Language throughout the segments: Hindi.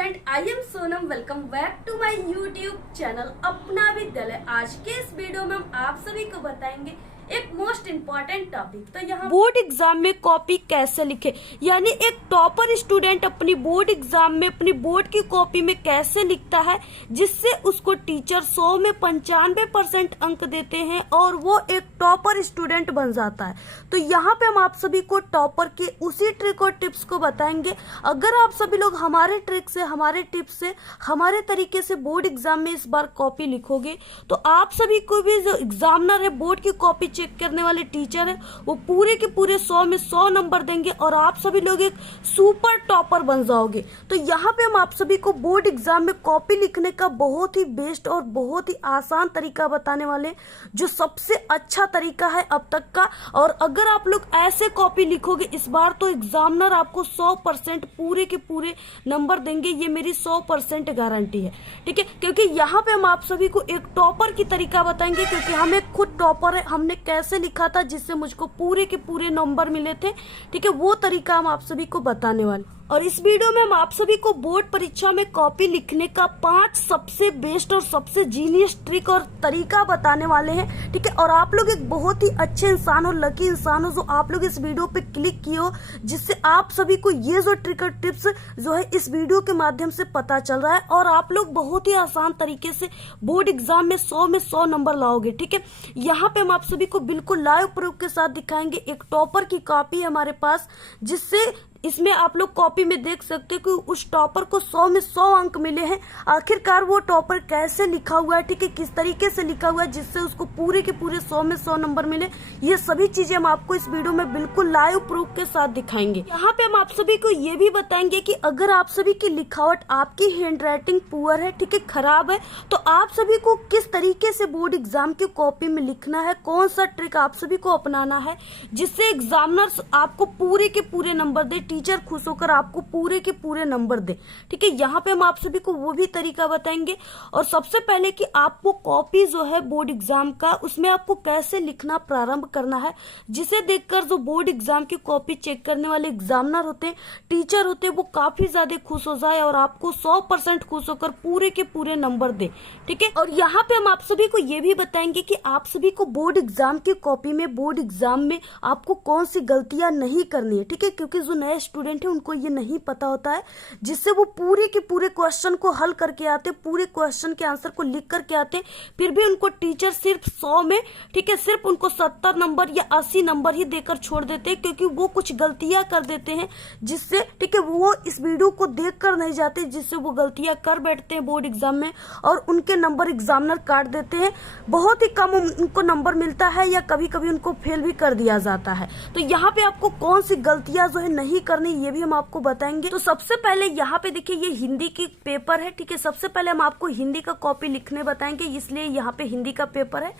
Student, I am Sonam. Welcome back to my YouTube channel Apna Vidyalaya. आज के इस वीडियो में हम आप सभी को बताएंगे एक मोस्ट इम्पॉर्टेंट टॉपिक। तो यहाँ बोर्ड एग्जाम में कॉपी कैसे लिखे, यानी एक टॉपर स्टूडेंट अपनी बोर्ड एग्जाम में अपनी बोर्ड की कॉपी में कैसे लिखता है जिससे उसको टीचर 100 में 95% अंक देते हैं और वो एक टॉपर स्टूडेंट बन जाता है। तो यहाँ पे हम आप सभी को टॉपर के उसी ट्रिक और टिप्स को बताएंगे। अगर आप सभी लोग हमारे ट्रिक से, हमारे टिप्स से, हमारे तरीके से बोर्ड एग्जाम में इस बार कॉपी लिखोगे तो आप सभी को भी जो एग्जामिनर है, बोर्ड की कॉपी चेक करने वाले टीचर है, वो पूरे के पूरे 100 में 100 नंबर देंगे और आप सभी लोग एक सुपर टॉपर बन जाओगे। तो यहाँ पे हम आप सभी को बोर्ड एग्जाम में कॉपी लिखने का बहुत ही बेस्ट और बहुत ही आसान तरीका बताने वाले, जो सबसे अच्छा तरीका है अब तक का। और अगर आप लोग ऐसे कॉपी लिखोगे इस बार तो एग्जामिनर आपको 100% पूरे के पूरे नंबर देंगे, ये मेरी 100% गारंटी है। ठीक है, क्योंकि यहाँ पे हम आप सभी को एक टॉपर की तरीका बताएंगे, क्योंकि हम एक खुद टॉपर है। हमने कैसे लिखा था जिससे मुझको पूरे के पूरे नंबर मिले थे। ठीक है, वो तरीका हम आप सभी को बताने वाले। और इस वीडियो में हम आप सभी को बोर्ड परीक्षा में कॉपी लिखने का 5 सबसे बेस्ट और सबसे जीनियस ट्रिक और तरीका बताने वाले हैं। ठीक है, और आप लोग एक बहुत ही अच्छे इंसान हो, लकी इंसान हो, जो आप लोग इस वीडियो पे क्लिक किए हो, जिससे आप सभी को ये जो ट्रिक और टिप्स जो है इस वीडियो के माध्यम से पता चल रहा है और आप लोग बहुत ही आसान तरीके से बोर्ड एग्जाम में 100 में 100 नंबर लाओगे। ठीक है, यहाँ पे हम आप सभी को बिल्कुल लाइव प्रूफ के साथ दिखाएंगे। एक टॉपर की कॉपी है हमारे पास, जिससे इसमें आप लोग कॉपी में देख सकते हो कि उस टॉपर को 100 में 100 अंक मिले हैं। आखिरकार वो टॉपर कैसे लिखा हुआ है, ठीक है, किस तरीके से लिखा हुआ है जिससे उसको पूरे के पूरे 100 में 100 नंबर मिले, ये सभी चीजें हम आपको इस वीडियो में बिल्कुल लाइव प्रूफ के साथ दिखाएंगे। यहाँ पे हम आप सभी को ये भी बताएंगे कि अगर आप सभी की लिखावट, आपकी हैंड राइटिंग पुअर है, ठीक है, खराब है, तो आप सभी को किस तरीके से बोर्ड एग्जाम की कॉपी में लिखना है, कौन सा ट्रिक आप सभी को अपनाना है जिससे एग्जामिनर आपको पूरे के पूरे नंबर दे, टीचर खुश होकर आपको पूरे के पूरे नंबर दे। ठीक है, यहाँ पे हम आप सभी को वो भी तरीका बताएंगे। और सबसे पहले कि आपको कॉपी जो है बोर्ड एग्जाम का, उसमें आपको कैसे लिखना प्रारंभ करना है, जिसे देखकर जो बोर्ड एग्जाम की कॉपी चेक करने वाले एग्जामिनर होते हैं, टीचर होते हैं, वो काफी ज्यादा खुश हो जाए और आपको 100% खुश होकर पूरे के पूरे नंबर दे। ठीक है, और यहाँ पे हम आप सभी को ये भी बताएंगे कि आप सभी को बोर्ड एग्जाम की कॉपी में, बोर्ड एग्जाम में आपको कौन सी गलतियां नहीं करनी है। ठीक है, क्योंकि जो नए स्टूडेंट है उनको ये नहीं पता होता है, जिससे वो पूरे के पूरे क्वेश्चन को हल करके आते, पूरे क्वेश्चन के आंसर को लिख करके आते, फिर भी उनको टीचर सिर्फ 100 में, ठीक है, सिर्फ उनको 70 नंबर या 80 नंबर ही देकर छोड़ देते हैं, क्योंकि वो कुछ गलतियां कर देते हैं जिससे, ठीक है, वो इस वीडियो को देख कर नहीं जाते, जिससे वो गलतियां कर बैठते हैं बोर्ड एग्जाम में और उनके नंबर एग्जामिनर काट देते हैं। बहुत ही कम उनको नंबर मिलता है या कभी कभी उनको फेल भी कर दिया जाता है। तो यहाँ पे आपको कौन सी गलतियां जो है नहीं करनी, ये भी हम आपको बताएंगे। तो सबसे पहले यहाँ पे देखिए, ये हिंदी की पेपर है। ठीक है, सबसे पहले हम आपको हिंदी का कॉपी लिखने बताएंगे, इसलिए यहाँ पे हिंदी का पेपर है।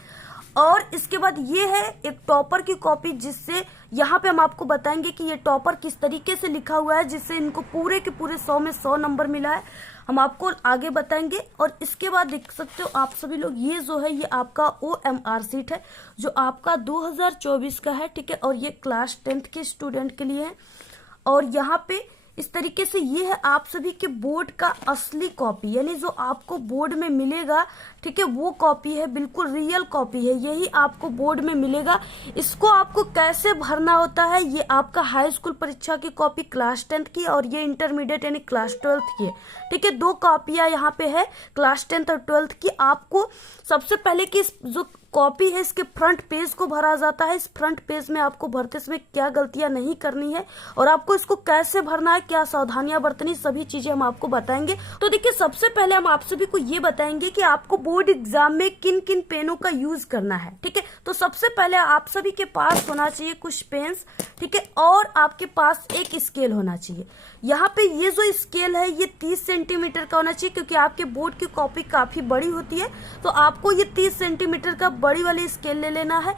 और इसके बाद ये है एक टॉपर की कॉपी, जिससे यहाँ पे हम आपको बताएंगे कि ये टॉपर किस तरीके से लिखा हुआ है, जिससे इनको पूरे के पूरे 100 में 100 नंबर मिला है, हम आपको आगे बताएंगे। और इसके बाद देख सकते हो आप सभी लोग, ये जो है ये आपका OMR सीट है, जो आपका 2024 का है। ठीक है, और ये क्लास 10th के स्टूडेंट के लिए है। और यहाँ पे इस तरीके से ये है आप सभी के बोर्ड का असली कॉपी, यानी जो आपको बोर्ड में मिलेगा, ठीक है, वो कॉपी है, बिल्कुल रियल कॉपी है, यही आपको बोर्ड में मिलेगा। इसको आपको कैसे भरना होता है, ये आपका हाई स्कूल परीक्षा की कॉपी क्लास 10th की और ये इंटरमीडिएट यानी क्लास 12th की है। ठीक है, 2 कॉपियां यहाँ पे है, क्लास 10th और 12th की। आपको सबसे पहले की जो कॉपी है इसके फ्रंट पेज को भरा जाता है। इस फ्रंट पेज में आपको भरते समय क्या गलतियां नहीं करनी है और आपको इसको कैसे भरना है, क्या सावधानियां बरतनी, सभी चीजें हम आपको बताएंगे। तो देखिए, सबसे पहले हम आप सभी को ये बताएंगे कि आपको बोर्ड एग्जाम में किन किन पेनों का यूज करना है। ठीक है, तो सबसे पहले आप सभी के पास होना चाहिए कुछ पेन्स, ठीक है, और आपके पास एक स्केल होना चाहिए। यहाँ पे ये जो स्केल है ये 30 सेंटीमीटर का होना चाहिए, क्योंकि आपके बोर्ड की कॉपी काफी बड़ी होती है, तो आपको ये 30 सेंटीमीटर का बड़ी वाली स्केल ले लेना है।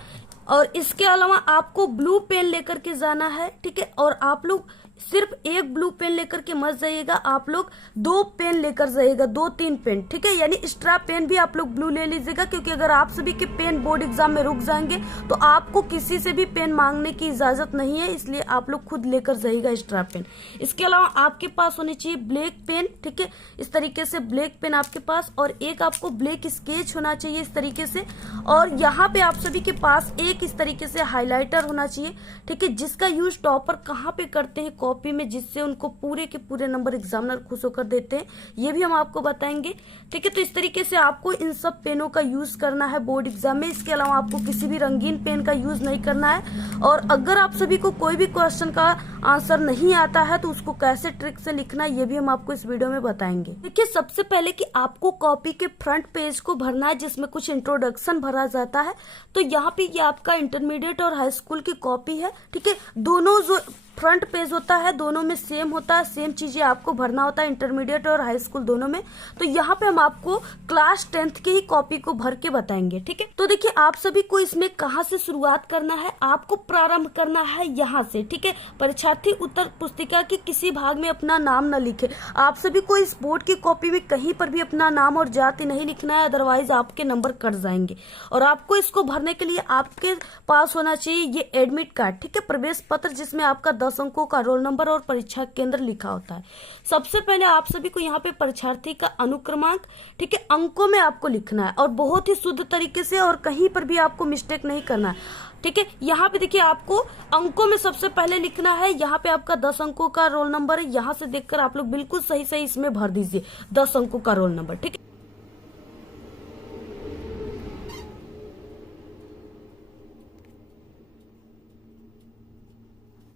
और इसके अलावा आपको ब्लू पेन लेकर के जाना है। ठीक है, और आप लोग सिर्फ एक ब्लू पेन लेकर के मत जाइएगा, आप लोग 2 पेन लेकर जाइएगा, 2-3 पेन, ठीक है। यानी एक्स्ट्रा पेन भी आप लोग ब्लू ले लीजिएगा, क्योंकि अगर आप सभी के पेन बोर्ड एग्जाम में रुक जाएंगे तो आपको किसी से भी पेन मांगने की इजाजत नहीं है, इसलिए आप लोग खुद लेकर जाइएगा एक्स्ट्रा पेन। इसके अलावा आपके पास होनी चाहिए ब्लैक पेन, ठीक है, इस तरीके से ब्लैक पेन आपके पास, और एक आपको ब्लैक स्केच होना चाहिए इस तरीके से, और यहाँ पे आप सभी के पास एक इस तरीके से हाइलाइटर होना चाहिए, ठीक है, जिसका यूज टॉपर कहाँ पे करते हैं कॉपी में, जिससे उनको पूरे के पूरे नंबर एग्जामिनर खुश होकर देते हैं, ये भी हम आपको बताएंगे, ठीक है। तो इस तरीके से आपको इन सब पेनों का यूज करना है बोर्ड एग्जाम में। इसके अलावा आपको किसी भी रंगीन पेन का यूज नहीं करना है, और अगर आप सभी को कोई भी क्वेश्चन का आंसर नहीं आता है तो उसको कैसे ट्रिक से लिखना है ये भी हम आपको इस वीडियो में बताएंगे। देखिए, सबसे पहले कि आपको कॉपी के फ्रंट पेज को भरना है, जिसमें कुछ इंट्रोडक्शन भरा जाता है। तो यहाँ पे ये आपका इंटरमीडिएट और हाई स्कूल की कॉपी है, ठीक है। दोनों जो फ्रंट पेज होता है दोनों में सेम होता है, सेम चीजें आपको भरना होता है इंटरमीडिएट और हाई स्कूल दोनों में। तो यहाँ पे हम आपको क्लास 10th की ही कॉपी को भर के बताएंगे, ठीक है। तो देखिए, आप सभी को इसमें कहाँ से शुरुआत करना है, आपको प्रारंभ करना है यहाँ से, ठीक है। परीक्षार्थी उत्तर पुस्तिका की किसी भाग में अपना नाम न लिखे। आप सभी को इस बोर्ड की कॉपी में कहीं पर भी अपना नाम और जाति नहीं लिखना है, अदरवाइज आपके नंबर कट जाएंगे। और आपको इसको भरने के लिए आपके पास होना चाहिए ये एडमिट कार्ड, ठीक है, प्रवेश पत्र, जिसमें आपका 10 अंकों का रोल नंबर और परीक्षा केंद्र लिखा होता है। सबसे पहले आप सभी को यहाँ पे परीक्षार्थी का अनुक्रमांक, ठीक है, अंकों में आपको लिखना है, और बहुत ही शुद्ध तरीके से, और कहीं पर भी आपको मिस्टेक नहीं करना है, ठीक है। यहाँ पे देखिए, आपको अंकों में सबसे पहले लिखना है, यहाँ पे आपका 10 अंकों का रोल नंबर है, यहाँ से देखकर आप लोग बिल्कुल सही सही इसमें भर दीजिए 10 अंकों का रोल नंबर, ठीक है।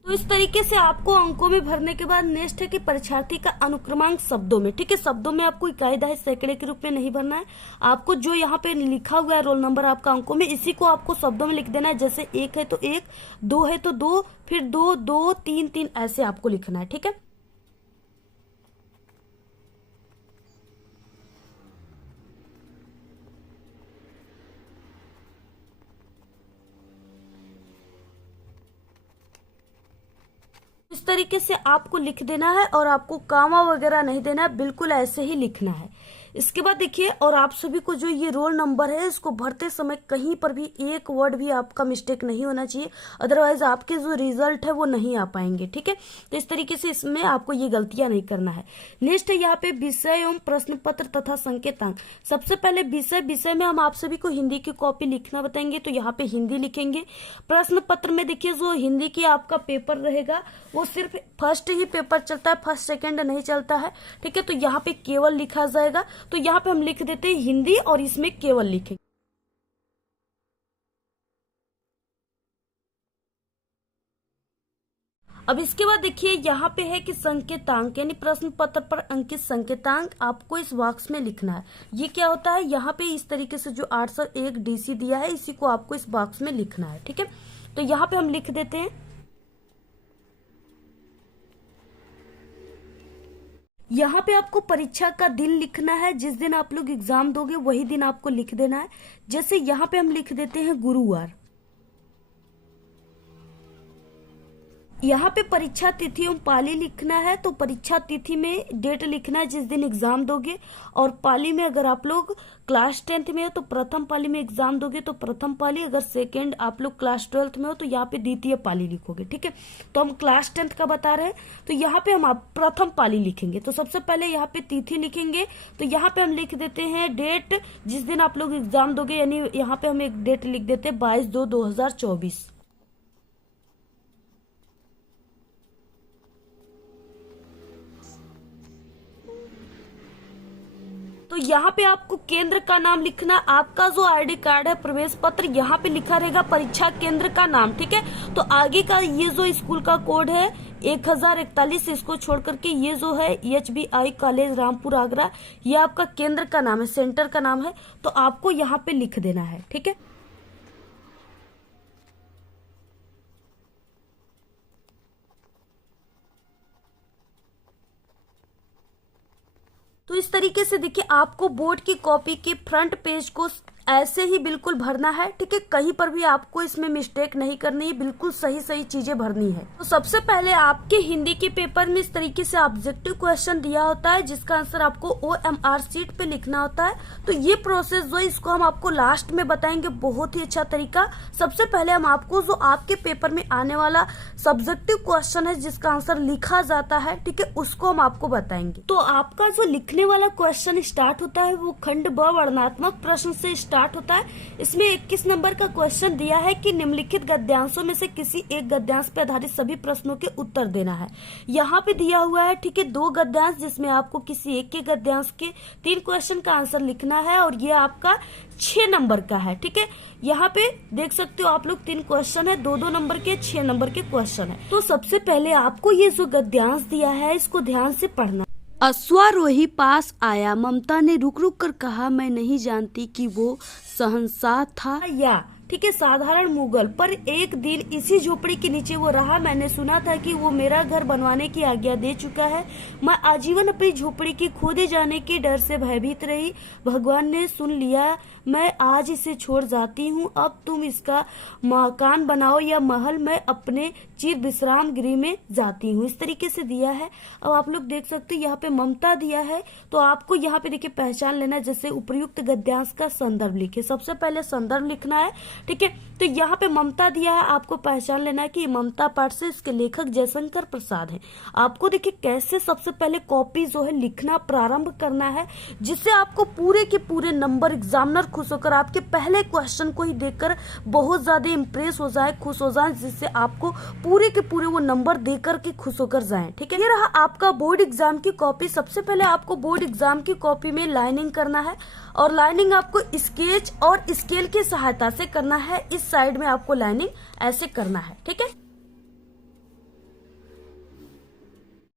तो इस तरीके से आपको अंकों में भरने के बाद नेक्स्ट है कि परीक्षार्थी का अनुक्रमांक शब्दों में, ठीक है। शब्दों में आपको इकाई दहाई सैकड़े के रूप में नहीं भरना है, आपको जो यहाँ पे लिखा हुआ है रोल नंबर आपका अंकों में, इसी को आपको शब्दों में लिख देना है। जैसे 1 है तो 1, 2 है तो 2, फिर 2, 2, 3, 3, ऐसे आपको लिखना है, ठीक है। इस तरीके से आपको लिख देना है, और आपको कामा वगैरह नहीं देना है, बिल्कुल ऐसे ही लिखना है। इसके बाद देखिए, और आप सभी को जो ये रोल नंबर है इसको भरते समय कहीं पर भी एक वर्ड भी आपका मिस्टेक नहीं होना चाहिए, अदरवाइज आपके जो रिजल्ट है वो नहीं आ पाएंगे, ठीक है। तो इस तरीके से इसमें आपको ये गलतियां नहीं करना है। नेक्स्ट है यहाँ पे विषय एवं प्रश्न पत्र तथा संकेतांक। सबसे पहले विषय में हम आप सभी को हिंदी की कॉपी लिखना बताएंगे, तो यहाँ पे हिंदी लिखेंगे। प्रश्न पत्र में देखिए, जो हिंदी की आपका पेपर रहेगा वो सिर्फ फर्स्ट ही पेपर चलता है, फर्स्ट सेकेंड नहीं चलता है, ठीक है। तो यहाँ पे केवल लिखा जाएगा, तो यहाँ पे हम लिख देते हैं हिंदी, और इसमें केवल लिखेंगे। अब इसके बाद देखिए, यहाँ पे है कि संकेतांक, यानी प्रश्न पत्र पर अंकित संकेतांक आपको इस बॉक्स में लिखना है। ये क्या होता है, यहाँ पे इस तरीके से जो 801 डीसी दिया है इसी को आपको इस बॉक्स में लिखना है, ठीक है। तो यहाँ पे हम लिख देते हैं। यहाँ पे आपको परीक्षा का दिन लिखना है, जिस दिन आप लोग एग्जाम दोगे वही दिन आपको लिख देना है। जैसे यहाँ पे हम लिख देते हैं गुरुवार। यहाँ पे परीक्षा तिथि एवं पाली लिखना है, तो परीक्षा तिथि में डेट लिखना है जिस दिन एग्जाम दोगे, और पाली में अगर आप लोग क्लास 10th में हो तो प्रथम पाली में एग्जाम दोगे तो प्रथम पाली, अगर सेकेंड आप लोग क्लास 12th में हो तो यहाँ पे द्वितीय पाली लिखोगे, ठीक है। तो हम क्लास 10th का बता रहे हैं, तो यहाँ पे हम आप प्रथम पाली लिखेंगे। तो सबसे पहले यहाँ पे तिथि लिखेंगे, तो यहाँ पे हम लिख देते हैं डेट जिस दिन आप लोग एग्जाम दोगे, यानी यहाँ पे हम एक डेट लिख देते हैं 22/2/2024। तो यहाँ पे आपको केंद्र का नाम लिखना, आपका जो आईडी कार्ड है प्रवेश पत्र यहाँ पे लिखा रहेगा परीक्षा केंद्र का नाम, ठीक है। तो आगे का ये जो स्कूल का कोड है 1041, इसको छोड़ करके ये जो है HBI कॉलेज रामपुर आगरा, ये आपका केंद्र का नाम है, सेंटर का नाम है, तो आपको यहाँ पे लिख देना है, ठीक है। तो इस तरीके से देखिए, आपको बोर्ड की कॉपी के फ्रंट पेज को ऐसे ही बिल्कुल भरना है, ठीक है। कहीं पर भी आपको इसमें मिस्टेक नहीं करनी है, बिल्कुल सही सही चीजें भरनी है। तो सबसे पहले आपके हिंदी के पेपर में इस तरीके से ऑब्जेक्टिव क्वेश्चन दिया होता है जिसका आंसर आपको OMR शीट पे लिखना होता है। तो ये प्रोसेस जो है इसको हम आपको लास्ट में बताएंगे, बहुत ही अच्छा तरीका। सबसे पहले हम आपको जो आपके पेपर में आने वाला सब्जेक्टिव क्वेश्चन है जिसका आंसर लिखा जाता है, ठीक है, उसको हम आपको बताएंगे। तो आपका जो लिखने वाला क्वेश्चन स्टार्ट होता है वो खंड ब वर्णनात्मक प्रश्न से स्टार्ट होता है। इसमें 21 नंबर का क्वेश्चन दिया है कि निम्नलिखित गद्यांशों में से किसी एक गद्यांश पर आधारित सभी प्रश्नों के उत्तर देना है। यहाँ पे दिया हुआ है, ठीक है, 2 गद्यांश जिसमें आपको किसी एक के गद्यांश के 3 क्वेश्चन का आंसर लिखना है और ये आपका 6 नंबर का है, ठीक है। यहाँ पे देख सकते हो आप लोग 3 क्वेश्चन है, 2-2 नंबर के, 6 नंबर के क्वेश्चन है। तो सबसे पहले आपको ये जो गद्यांश दिया है इसको ध्यान से पढ़ना। अश्वारोही पास आया, ममता ने रुक रुक कर कहा, मैं नहीं जानती कि वो शहंशाह था या, ठीक है, साधारण मुगल, पर एक दिन इसी झोपड़ी के नीचे वो रहा। मैंने सुना था कि वो मेरा घर बनवाने की आज्ञा दे चुका है। मैं आजीवन अपनी झोपड़ी की खोदे जाने के डर से भयभीत रही। भगवान ने सुन लिया, मैं आज इसे छोड़ जाती हूँ। अब तुम इसका मकान बनाओ या महल, मैं अपने चिर विश्राम गृह में जाती हूँ। इस तरीके से दिया है। अब आप लोग देख सकते हो यहाँ पे ममता दिया है, तो आपको यहाँ पे देखिए पहचान लेना, जैसे उपयुक्त गद्यांश का संदर्भ लिखे। सबसे पहले संदर्भ लिखना है, ठीक है। तो यहाँ पे ममता दिया है, आपको पहचान लेना है कि ममता पाठ से इसके लेखक जयशंकर प्रसाद हैं। आपको देखिए कैसे सबसे पहले कॉपी जो है लिखना प्रारंभ करना है, जिससे आपको पूरे के पूरे नंबर एग्जामिनर खुश होकर आपके पहले क्वेश्चन को ही देखकर बहुत ज्यादा इंप्रेस हो जाए, खुश हो जाए, जिससे आपको पूरे के पूरे वो नंबर देकर के खुश होकर जाएं, ठीक है। ये रहा आपका बोर्ड एग्जाम की कॉपी। सबसे पहले आपको बोर्ड एग्जाम की कॉपी में लाइनिंग करना है और लाइनिंग आपको स्केच और स्केल की सहायता से करना है। इस साइड में आपको लाइनिंग ऐसे करना है, ठीक है।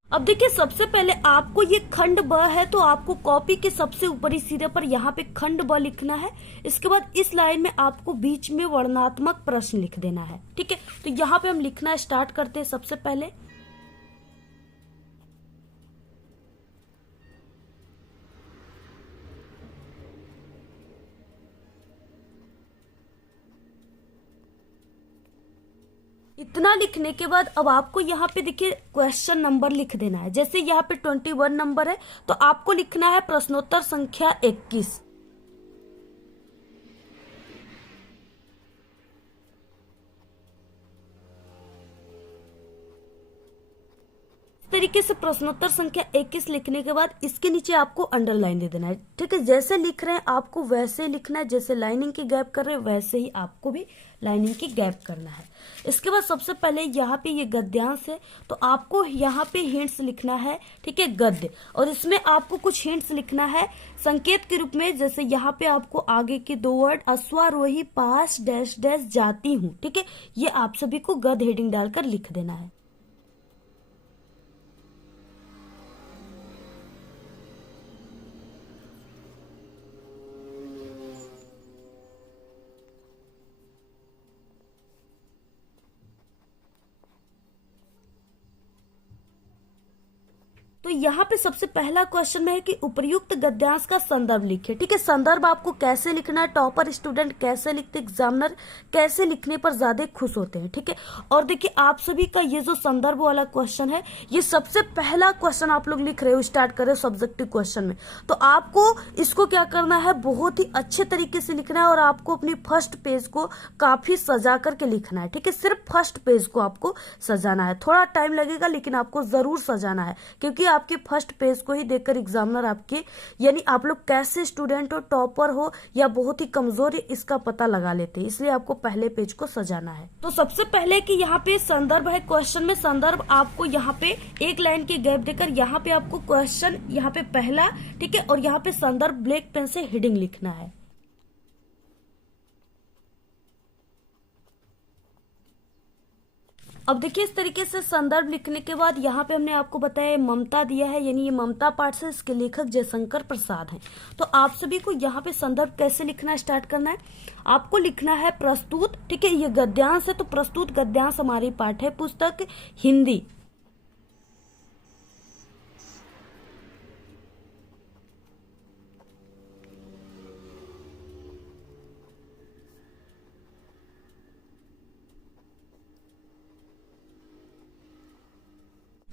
अब देखिए सबसे पहले आपको ये खंड ब है, तो आपको कॉपी के सबसे ऊपरी सिरे पर यहाँ पे खंड ब लिखना है। इसके बाद इस लाइन में आपको बीच में वर्णनात्मक प्रश्न लिख देना है, ठीक है। तो यहाँ पे हम लिखना स्टार्ट करते हैं। सबसे पहले इतना लिखने के बाद अब आपको यहाँ पे देखिए क्वेश्चन नंबर लिख देना है। जैसे यहाँ पे 21 नंबर है, तो आपको लिखना है प्रश्नोत्तर संख्या 21। तरीके से प्रश्नोत्तर संख्या 21 लिखने के बाद इसके नीचे आपको अंडरलाइन दे देना है, ठीक है। जैसे लिख रहे हैं आपको वैसे लिखना है, जैसे लाइनिंग की गैप कर रहे हैं वैसे ही आपको भी लाइनिंग की गैप करना है। इसके बाद सबसे पहले यहाँ पे ये गद्यांश है, तो आपको यहाँ पे हिंट्स लिखना है, ठीक है, गद्य, और इसमें आपको कुछ हिंट्स लिखना है संकेत के रूप में। जैसे यहाँ पे आपको आगे के 2 वर्ड अश्वारोही पास डैश डैश जाती हूँ, ठीक है, ये आप सभी को गद्य हेडिंग डालकर लिख देना है। तो यहाँ पे सबसे पहला क्वेश्चन में है कि उपर्युक्त गद्यांश का संदर्भ लिखे, ठीक है। संदर्भ आपको कैसे लिखना है, टॉपर स्टूडेंट कैसे लिखते, एग्जामिनर कैसे लिखने पर ज्यादा खुश होते हैं, ठीक है। और देखिए आप सभी का ये जो संदर्भ वाला क्वेश्चन है, ये सबसे पहला क्वेश्चन आप लोग लिख रहे हो, स्टार्ट कर रहे हो सब्जेक्टिव क्वेश्चन में, तो आपको इसको क्या करना है, बहुत ही अच्छे तरीके से लिखना है और आपको अपनी फर्स्ट पेज को काफी सजा करके लिखना है, ठीक है। सिर्फ फर्स्ट पेज को आपको सजाना है, थोड़ा टाइम लगेगा लेकिन आपको जरूर सजाना है, क्योंकि आपके फर्स्ट पेज को ही देखकर एग्जामिनर आपके, यानी आप लोग कैसे स्टूडेंट हो, टॉपर हो या बहुत ही कमजोर, इसका पता लगा लेते हैं। इसलिए आपको पहले पेज को सजाना है। तो सबसे पहले कि यहाँ पे संदर्भ है, क्वेश्चन में संदर्भ आपको यहाँ पे एक लाइन की गैप देकर यहाँ पे आपको क्वेश्चन यहाँ पे पहला, ठीक है, और यहाँ पे संदर्भ ब्लैक पेन से हेडिंग लिखना है। अब देखिए इस तरीके से संदर्भ लिखने के बाद यहाँ पे हमने आपको बताया ममता दिया है, यानी ये ममता पाठ से इसके लेखक जयशंकर प्रसाद हैं। तो आप सभी को यहाँ पे संदर्भ कैसे लिखना स्टार्ट करना है, आपको लिखना है प्रस्तुत, ठीक है, ये गद्यांश है, तो प्रस्तुत गद्यांश हमारी पाठ्य पुस्तक हिंदी,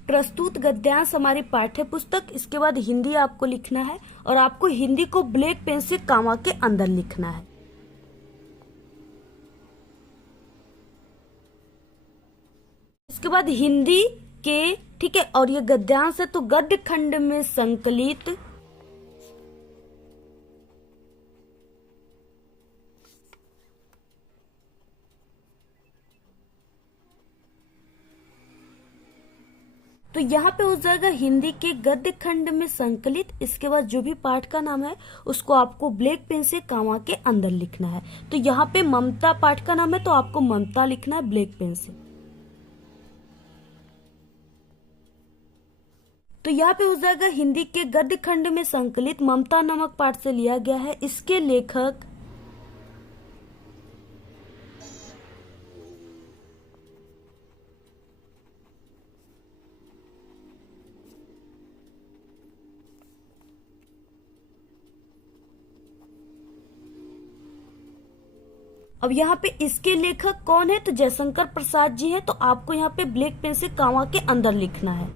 प्रस्तुत गद्यांश हमारी पाठ्य पुस्तक, इसके बाद हिंदी आपको लिखना है और आपको हिंदी को ब्लैक पेन से कामा के अंदर लिखना है। इसके बाद हिंदी के, ठीक है, और ये गद्यांश है तो गद्य खंड में संकलित तो यहाँ पे हो जाएगा हिंदी के गद्य खंड में संकलित। इसके बाद जो भी पाठ का नाम है उसको आपको ब्लैक पेन से कामा के अंदर लिखना है। तो यहाँ पे ममता पाठ का नाम है तो आपको ममता लिखना है ब्लैक पेन से। तो यहाँ पे हो जाएगा हिंदी के गद्य खंड में संकलित ममता नामक पाठ से लिया गया है। इसके लेखक अब यहाँ पे इसके लेखक कौन है तो जयशंकर प्रसाद जी हैं। तो आपको यहाँ पे ब्लैक पेन से कामा के अंदर लिखना है।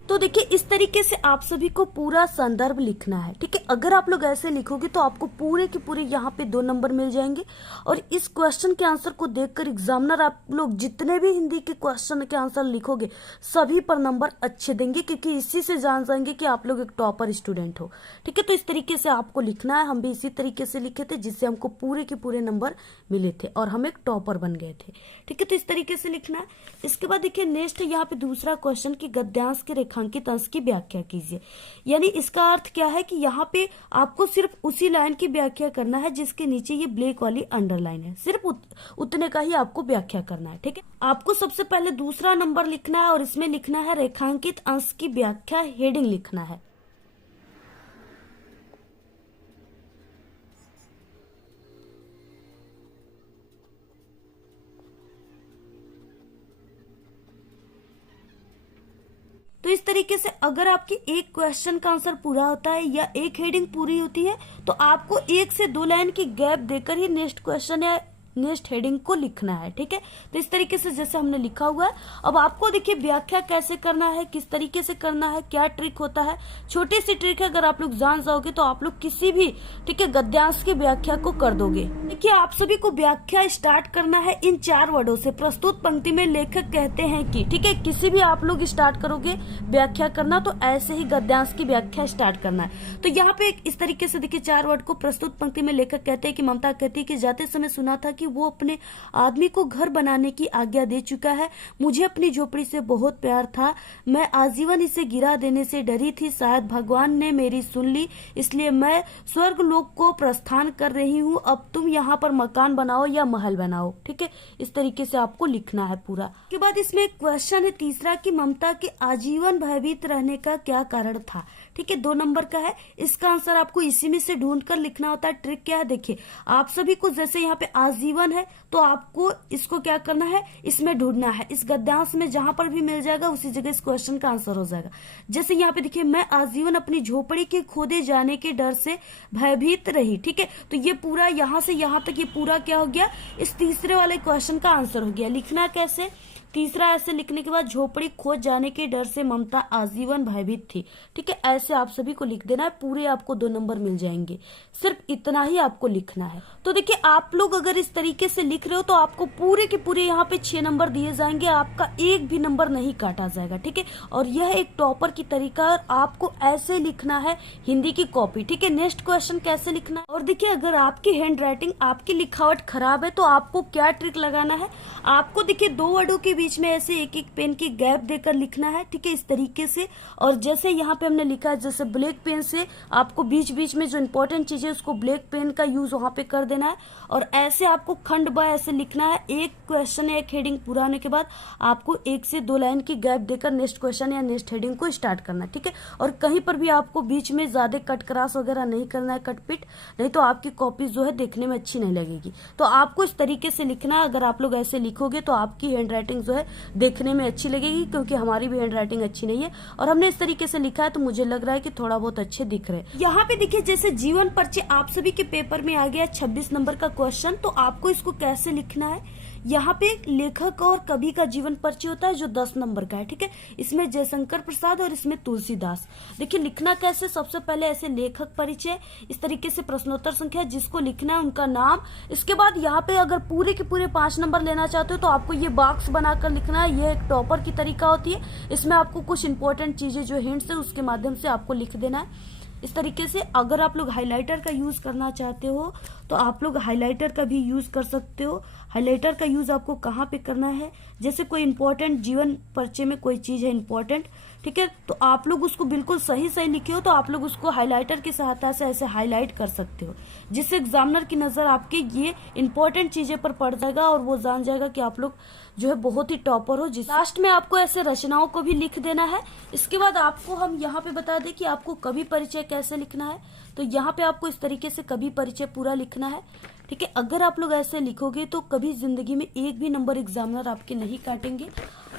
तो देखिए इस तरीके से आप सभी को पूरा संदर्भ लिखना है, ठीक है। अगर आप लोग ऐसे लिखोगे तो आपको पूरे के पूरे यहाँ पे 2 नंबर मिल जाएंगे। और इस क्वेश्चन के आंसर को देखकर एग्जामिनर आप लोग जितने भी हिंदी के क्वेश्चन के आंसर लिखोगे सभी पर नंबर अच्छे देंगे, क्योंकि इसी से जान जाएंगे कि आप लोग एक टॉपर स्टूडेंट हो, ठीक है। तो इस तरीके से आपको लिखना है। हम भी इसी तरीके से लिखे थे जिससे हमको पूरे के पूरे नंबर मिले थे और हम एक टॉपर बन गए थे, ठीक है। तो इस तरीके से लिखना है। इसके बाद देखिए नेक्स्ट यहाँ पे दूसरा क्वेश्चन की गद्यांश के रेखांकित अंश की व्याख्या कीजिए। यानी इसका अर्थ क्या है कि यहाँ पे आपको सिर्फ उसी लाइन की व्याख्या करना है जिसके नीचे ये ब्लैक वाली अंडरलाइन है, सिर्फ उतने का ही आपको व्याख्या करना है, ठीक है। आपको सबसे पहले दूसरा नंबर लिखना है और इसमें लिखना है रेखांकित अंश की व्याख्या, हेडिंग लिखना है। तो इस तरीके से अगर आपकी एक क्वेश्चन का आंसर पूरा होता है या एक हेडिंग पूरी होती है तो आपको 1 से 2 लाइन की गैप देकर ही नेक्स्ट क्वेश्चन या नेक्स्ट हेडिंग को लिखना है, ठीक है। तो इस तरीके से जैसे हमने लिखा हुआ है। अब आपको देखिए व्याख्या कैसे करना है, किस तरीके से करना है, क्या ट्रिक होता है। छोटी सी ट्रिक है, अगर आप लोग जान जाओगे तो आप लोग किसी भी, ठीक है, गद्यांश की व्याख्या को कर दोगे। देखिए आप सभी को व्याख्या स्टार्ट करना है इन 4 वर्डों से। प्रस्तुत पंक्ति में लेखक कहते हैं कि, ठीक है, किसी भी आप लोग स्टार्ट करोगे व्याख्या करना तो ऐसे ही गद्यांश की व्याख्या स्टार्ट करना है। तो यहाँ पे इस तरीके से देखिए 4 वर्ड को प्रस्तुत पंक्ति में लेखक कहते हैं कि ममता कहती है कि जाते समय सुना था कि वो अपने आदमी को घर बनाने की आज्ञा दे चुका है। मुझे अपनी झोपड़ी से बहुत प्यार था, मैं आजीवन इसे गिरा देने से डरी थी। शायद भगवान ने मेरी सुन ली, इसलिए मैं स्वर्ग लोक को प्रस्थान कर रही हूँ। अब तुम यहाँ पर मकान बनाओ या महल बनाओ, ठीक है। इस तरीके से आपको लिखना है पूरा। उसके बाद इसमें एक क्वेश्चन है तीसरा कि ममता के आजीवन भयभीत रहने का क्या कारण था, ठीक है। 2 नंबर का है। इसका आंसर आपको इसी में से ढूंढ कर लिखना होता है। ट्रिक क्या है देखिए, आप सभी को जैसे यहाँ पे आजीवन है तो आपको इसको क्या करना है, इसमें ढूंढना है। इस गद्यांश में जहां पर भी मिल जाएगा उसी जगह इस क्वेश्चन का आंसर हो जाएगा। जैसे यहाँ पे देखिए, मैं आजीवन अपनी झोपड़ी के खोदे जाने के डर से भयभीत रही, ठीक है। तो ये पूरा यहाँ से यहाँ तक ये पूरा क्या हो गया, इस तीसरे वाले क्वेश्चन का आंसर हो गया। लिखना कैसे, तीसरा ऐसे लिखने के बाद झोपड़ी खो जाने के डर से ममता आजीवन भयभीत थी, ठीक है। ऐसे आप सभी को लिख देना है, पूरे आपको 2 नंबर मिल जाएंगे। सिर्फ इतना ही आपको लिखना है। तो देखिए आप लोग अगर इस तरीके से लिख रहे हो तो आपको पूरे के पूरे यहाँ पे 6 नंबर दिए जाएंगे, आपका एक भी नंबर नहीं काटा जाएगा, ठीक है। और यह एक टॉपर की तरीका है और आपको ऐसे लिखना है हिंदी की कॉपी, ठीक है। नेक्स्ट क्वेश्चन कैसे लिखना है, और देखिए अगर आपकी हैंड राइटिंग, आपकी लिखावट खराब है तो आपको क्या ट्रिक लगाना है, आपको देखिए 2 वर्डों के बीच में ऐसे एक एक पेन की गैप देकर लिखना है, ठीक है, इस तरीके से। और जैसे यहाँ पे हमने लिखा है जैसे ब्लैक पेन से आपको बीच बीच में जो इंपॉर्टेंट चीज है उसको ब्लैक पेन का यूज वहां पे कर देना है। और ऐसे आपको खंड बाय ऐसे लिखना है। एक क्वेश्चन या एक हेडिंग पूरा होने के बाद आपको 1 से 2 लाइन की गैप देकर नेक्स्ट क्वेश्चन या नेक्स्ट हेडिंग को स्टार्ट करना है, ठीक है। और कहीं पर भी आपको बीच में ज्यादा कट क्रॉस वगैरह नहीं करना है, कट पिट, नहीं तो आपकी कॉपी जो है देखने में अच्छी नहीं लगेगी। तो आपको इस तरीके से लिखना है। अगर आप लोग ऐसे लिखोगे तो आपकी हैंड राइटिंग जो है देखने में अच्छी लगेगी, क्योंकि हमारी भी हैंड राइटिंग अच्छी नहीं है और हमने इस तरीके से लिखा है। तो मुझे लग लग रहा है कि थोड़ा बहुत अच्छे दिख रहे हैं। यहाँ पे देखिए जैसे जीवन परिचय आप सभी के पेपर में आ गया 26 नंबर का क्वेश्चन, तो आपको इसको कैसे लिखना है। यहाँ पे लेखक और कवि का जीवन परिचय होता है जो 10 नंबर का है, ठीक है। इसमें जयशंकर प्रसाद और इसमें तुलसीदास। देखिए लिखना कैसे, सबसे पहले ऐसे लेखक परिचय, इस तरीके से प्रश्नोत्तर संख्या जिसको लिखना है उनका नाम। इसके बाद यहाँ पे अगर पूरे के पूरे 5 नंबर लेना चाहते हो तो आपको ये बॉक्स बनाकर लिखना है। ये एक टॉपर की तरीका होती है, इसमें आपको कुछ इंपॉर्टेंट चीजें जो हिंट्स है उसके माध्यम से आपको लिख देना है इस तरीके से। अगर आप लोग हाइलाइटर का यूज करना चाहते हो तो आप लोग हाइलाइटर का भी यूज कर सकते हो। हाइलाइटर का यूज आपको कहाँ पे करना है, जैसे कोई इंपॉर्टेंट जीवन परिचय में कोई चीज है इंपॉर्टेंट, ठीक है, तो आप लोग उसको बिल्कुल सही सही लिखे हो तो आप लोग उसको हाइलाइटर की सहायता से ऐसे हाईलाइट कर सकते हो, जिससे एग्जामिनर की नजर आपके ये इंपॉर्टेंट चीजें पर पड़ जाएगा और वो जान जाएगा कि आप लोग जो है बहुत ही टॉपर हो। जिस लास्ट में आपको ऐसे रचनाओं को भी लिख देना है। इसके बाद आपको हम यहाँ पे बता दें कि आपको कवि परिचय कैसे लिखना है। तो यहाँ पे आपको इस तरीके से कवि परिचय पूरा लिखना है, ठीक है। अगर आप लोग ऐसे लिखोगे तो कभी जिंदगी में एक भी नंबर एग्जामिनर आपके नहीं काटेंगे,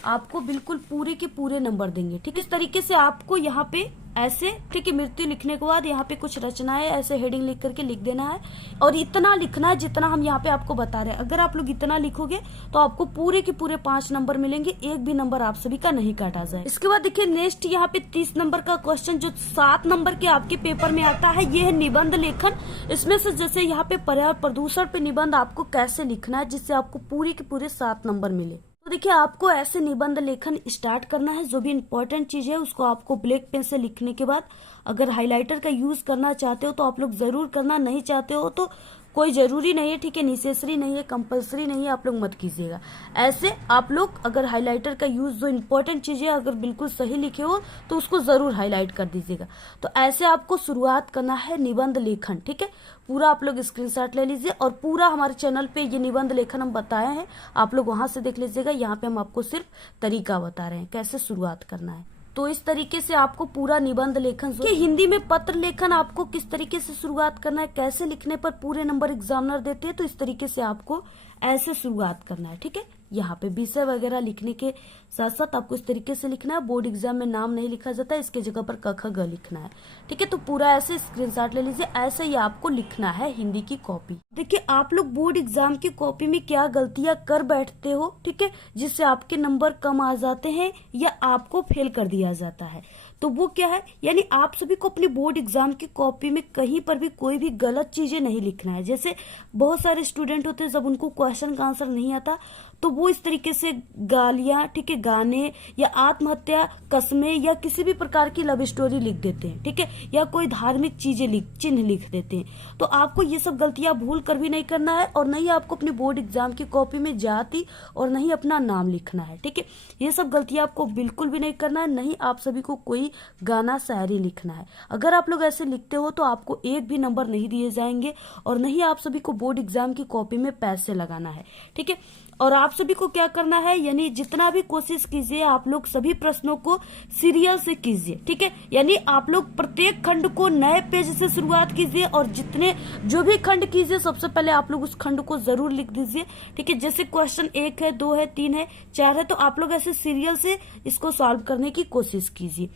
आपको बिल्कुल पूरे के पूरे नंबर देंगे, ठीक। इस तरीके से आपको यहाँ पे ऐसे, ठीक है, मृत्यु लिखने के बाद यहाँ पे कुछ रचनाएं ऐसे हेडिंग लिख करके लिख देना है और इतना लिखना है जितना हम यहाँ पे आपको बता रहे हैं। अगर आप लोग इतना लिखोगे तो आपको पूरे के पूरे 5 नंबर मिलेंगे, एक भी नंबर आप सभी का नहीं काटा जाए। इसके बाद देखिए नेक्स्ट यहाँ पे 30 नंबर का क्वेश्चन जो 7 नंबर के आपके पेपर में आता है, ये है निबंध लेखन। इसमें से जैसे यहाँ पे पर्यावरण प्रदूषण पे निबंध आपको कैसे लिखना है जिससे आपको पूरे के पूरे 7 नंबर मिले। तो देखिए आपको ऐसे निबंध लेखन स्टार्ट करना है। जो भी इंपॉर्टेंट चीज है उसको आपको ब्लैक पेन से लिखने के बाद अगर हाइलाइटर का यूज करना चाहते हो तो आप लोग जरूर करना, नहीं चाहते हो तो कोई जरूरी नहीं है, ठीक है, नेसेसरी नहीं है, कंपलसरी नहीं है, आप लोग मत कीजिएगा। ऐसे आप लोग अगर हाइलाइटर का यूज जो इंपॉर्टेंट चीजें अगर बिल्कुल सही लिखे हो तो उसको जरूर हाईलाइट कर दीजिएगा। तो ऐसे आपको शुरुआत करना है निबंध लेखन, ठीक है। पूरा आप लोग स्क्रीनशॉट ले लीजिए और पूरा हमारे चैनल पे ये निबंध लेखन हम बताए हैं, आप लोग वहां से देख लीजिएगा। यहाँ पे हम आपको सिर्फ तरीका बता रहे हैं कैसे शुरुआत करना है। तो इस तरीके से आपको पूरा निबंध लेखन कि हिंदी में पत्र लेखन आपको किस तरीके से शुरुआत करना है, कैसे लिखने पर पूरे नंबर एग्जामिनर देते हैं, तो इस तरीके से आपको ऐसे शुरुआत करना है, ठीक है। यहाँ पे विषय वगैरह लिखने के साथ साथ आपको इस तरीके से लिखना है। बोर्ड एग्जाम में नाम नहीं लिखा जाता है, इसके जगह पर क ख ग लिखना है, ठीक है। तो पूरा ऐसे स्क्रीनशॉट ले लीजिए, ऐसे ही आपको लिखना है हिंदी की कॉपी। देखिए आप लोग बोर्ड एग्जाम की कॉपी में क्या गलतियां कर बैठते हो, ठीक है, जिससे आपके नंबर कम आ जाते हैं या आपको फेल कर दिया जाता है। तो वो क्या है, यानी आप सभी को अपनी बोर्ड एग्जाम की कॉपी में कहीं पर भी कोई भी गलत चीजें नहीं लिखना है। जैसे बहुत सारे स्टूडेंट होते हैं जब उनको क्वेश्चन का आंसर नहीं आता तो वो इस तरीके से गालियां, ठीक है, गाने या आत्महत्या, कस्में या किसी भी प्रकार की लव स्टोरी लिख देते हैं, ठीक है, या कोई धार्मिक चीजें चिन्ह लिख देते हैं। तो आपको ये सब गलतियां भूल कर भी नहीं करना है और नहीं आपको अपनी बोर्ड एग्जाम की कॉपी में जाति और नहीं अपना नाम लिखना है, ठीक है। ये सब गलतियां आपको बिल्कुल भी नहीं करना है। नहीं आप सभी को कोई गाना शायरी लिखना है। अगर आप लोग ऐसे लिखते हो तो आपको एक भी नंबर नहीं दिए जाएंगे और नहीं आप सभी को बोर्ड एग्जाम की कॉपी में पैसे लगाना है, ठीक है। और आप सभी को क्या करना है, यानी जितना भी कोशिश कीजिए आप लोग सभी प्रश्नों को सीरियल से कीजिए, ठीक है। यानी आप लोग प्रत्येक खंड को नए पेज से शुरुआत कीजिए और जितने जो भी खंड कीजिए सबसे पहले आप लोग उस खंड को जरूर लिख दीजिए, ठीक है। जैसे क्वेश्चन 1 है, 2 है, 3 है, 4 है, तो आप लोग ऐसे सीरियल से इसको सॉल्व करने की कोशिश कीजिए।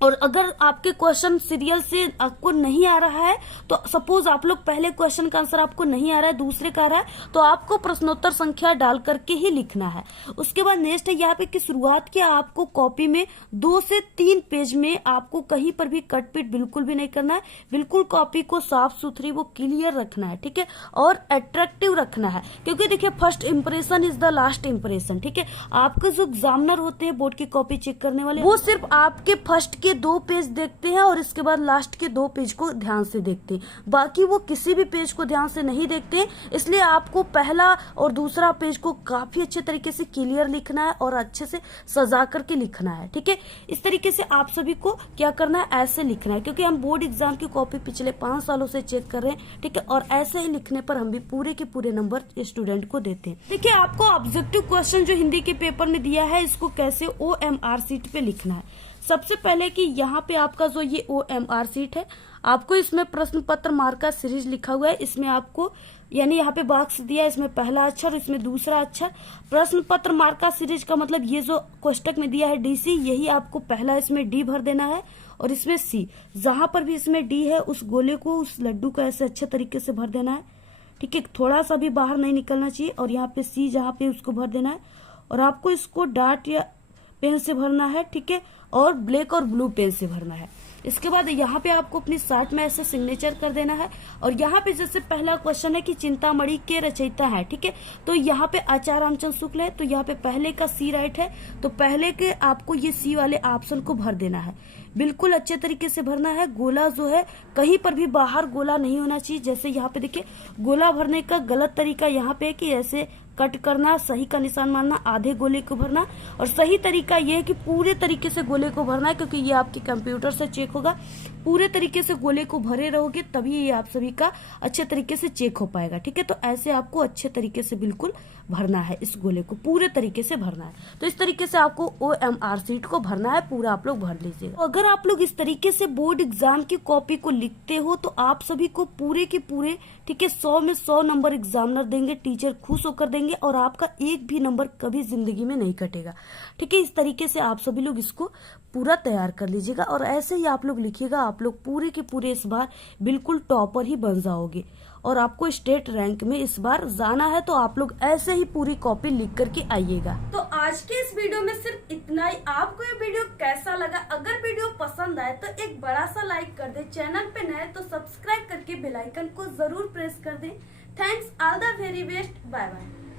और अगर आपके क्वेश्चन सीरियल से आपको नहीं आ रहा है तो सपोज आप लोग पहले क्वेश्चन का आंसर आपको नहीं आ रहा है, दूसरे का आ रहा है, तो आपको प्रश्नोत्तर संख्या डाल करके ही लिखना है। उसके बाद नेक्स्ट है यहाँ पे कि शुरुआत किया आपको कॉपी में 2 से 3 पेज में आपको कहीं पर भी कटपीट बिल्कुल भी नहीं करना है। बिल्कुल कॉपी को साफ सुथरी वो क्लियर रखना है, ठीक है, और अट्रैक्टिव रखना है। क्योंकि देखिए first impression is the last impression, ठीक है। आपके जो एग्जामिनर होते हैं बोर्ड की कॉपी चेक करने वाले, वो सिर्फ आपके फर्स्ट के 2 पेज देखते हैं और इसके बाद लास्ट के 2 पेज को ध्यान से देखते हैं, बाकी वो किसी भी पेज को ध्यान से नहीं देखते। इसलिए आपको पहला और दूसरा पेज को काफी अच्छे तरीके से क्लियर लिखना है और अच्छे से सजा करके लिखना है, ठीक है। इस तरीके से आप सभी को क्या करना है, ऐसे लिखना है, क्योंकि हम बोर्ड एग्जाम की कॉपी पिछले 5 सालों से चेक कर रहे हैं, ठीक है, और ऐसे ही लिखने पर हम भी पूरे के पूरे नंबर स्टूडेंट को देते हैं। देखिए आपको ऑब्जेक्टिव क्वेश्चन जो हिंदी के पेपर में दिया है इसको कैसे OMR सीट पे लिखना है। सबसे पहले कि यहाँ पे आपका जो ये OMR सीट है, आपको इसमें प्रश्न पत्र मार्का सीरीज लिखा हुआ है। इसमें आपको यानी यहाँ पे बॉक्स दिया है, इसमें पहला अक्षर, इसमें दूसरा अक्षर। प्रश्न पत्र मार्का सीरीज का मतलब ये जो कोष्टक में दिया है DC, यही आपको पहला इसमें D भर देना है और इसमें सी। जहां पर भी इसमें डी है उस गोले को, उस लड्डू को ऐसे अच्छे तरीके से भर देना है, ठीक है, थोड़ा सा भी बाहर नहीं निकलना चाहिए। और यहाँ पे सी जहाँ पे उसको भर देना है और आपको इसको डार्ट या पेन से भरना है, ठीक है, और ब्लैक और ब्लू पेन से भरना है। इसके बाद यहाँ पे आपको अपनी साइट में ऐसे सिग्नेचर कर देना है। और यहाँ पे जैसे पहला क्वेश्चन है कि चिंतामणि के रचयिता है, ठीक है, तो यहाँ पे आचार्य रामचंद्र शुक्ल है, तो यहाँ पे पहले का सी राइट है, तो पहले के आपको ये सी वाले ऑप्शन को भर देना है। बिल्कुल अच्छे तरीके से भरना है। गोला जो है कहीं पर भी बाहर गोला नहीं होना चाहिए। जैसे यहाँ पे देखिए, गोला भरने का गलत तरीका यहाँ पे है कि ऐसे कट करना, सही का निशान मारना, आधे गोले को भरना। और सही तरीका ये है कि पूरे तरीके से गोले को भरना है, क्योंकि ये आपके कंप्यूटर से चेक होगा। पूरे तरीके से गोले को भरे रहोगे तभी ये आप सभी का अच्छे तरीके से चेक हो पाएगा, ठीक है। तो ऐसे आपको अच्छे तरीके से बिल्कुल भरना है, इस गोले को पूरे तरीके से भरना है। तो इस तरीके से आपको OMR शीट को भरना है, पूरा आप लोग भर लीजिएगा। तो अगर आप लोग इस तरीके से बोर्ड एग्जाम की कॉपी को लिखते हो तो आप सभी को पूरे के पूरे, ठीक है, 100 में 100 नंबर एग्जामिनर देंगे, टीचर खुश होकर देंगे और आपका एक भी नंबर कभी जिंदगी में नहीं कटेगा, ठीक है। इस तरीके से आप सभी लोग इसको पूरा तैयार कर लीजिएगा और ऐसे ही आप लोग लिखिएगा। आप लोग पूरे के पूरे इस बार बिल्कुल टॉपर ही बन जाओगे और आपको स्टेट रैंक में इस बार जाना है। तो आप लोग ऐसे ही पूरी कॉपी लिख करके आइएगा। तो आज के इस वीडियो में सिर्फ इतना ही। आपको ये वीडियो कैसा लगा? अगर वीडियो पसंद आए तो एक बड़ा सा लाइक कर दे, चैनल पे नए तो सब्सक्राइब करके बेल आइकन को जरूर प्रेस कर दे। Thanks, all the very best, bye bye.